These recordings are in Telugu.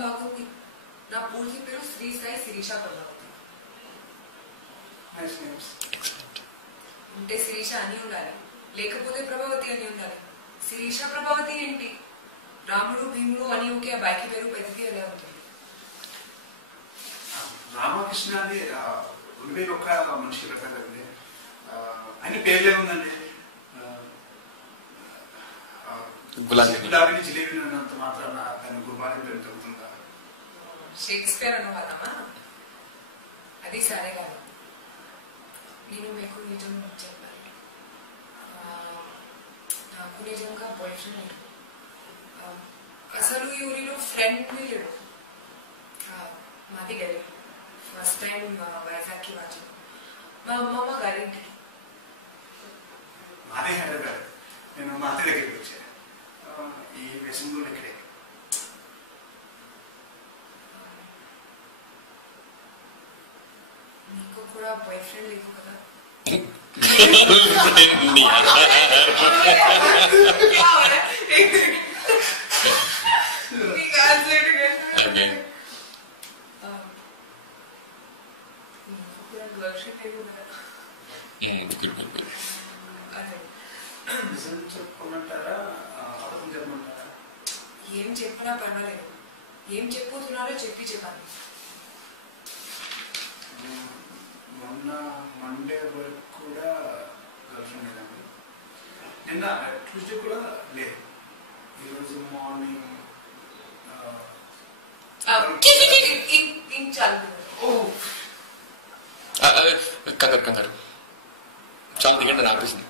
బాగుంది. నా పూర్తి పేరు శ్రీ సాయి శిరీష ప్రభావతి. ఉంటే శిరీష అని ఉండాలి, లేకపోతే ప్రభావతి అని ఉండాలి. శిరీష ప్రభావతి ఏంటి? రాముడు భీముడు అని ఒకే అబ్బాయికి పేరు పెద్దది ఎలా ఉంటుంది? రామకృష్ణ అని పేరు ఒక్క మనిషి పెట్టండి. ఆయన పేర్లే ఉందండి. గులాబీ జిలేబీ ఉన్నంత మాత్రాన దాని గుర్బాని పేరు దొరుకుతుందా? షేక్స్పియర్ అనువాదమా? అది సరే కాదు. నేను మీకు నిజం చెప్పాలి. నాకు నిజంగా బాయ్ ఫ్రెండ్ లేడు. అసలు ఈ ఊరిలో ఫ్రెండ్ లేడు. మాది గది ఫస్ట్ టైం వైజాగ్కి వచ్చి మా అమ్మమ్మ గారింటికి. మాదే హైదరాబాద్. నేను మా అత్త దగ్గరికి వచ్చాను. ఈ వ్యసనంలో ఇక్కడే. నీకు కూడా బాయ్ ఫ్రెండ్ లేదు కదా? ఏం చెప్పినా పర్వాలేదు. ఏం చెప్పుతున్నారో చెప్పాలి. మొన్న మండే వరకు కూడా గర్ల్ ఫ్రెండ్ లేదండి. నిన్న ట్యూస్డే కూడా లేదు. ఈరోజు మార్నింగ్ కంగారు చాలా దిగండి అని ఆపేసింది.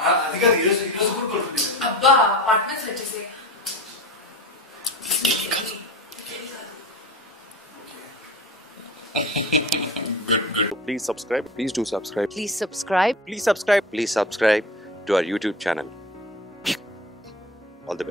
అది కాదు, ఈరోజు కూడా కొడుతుంది. అబ్బా పార్ట్నర్స్ వచ్చేసి Good. Please subscribe. Please do subscribe. Please subscribe. Please subscribe. Please subscribe to our YouTube channel.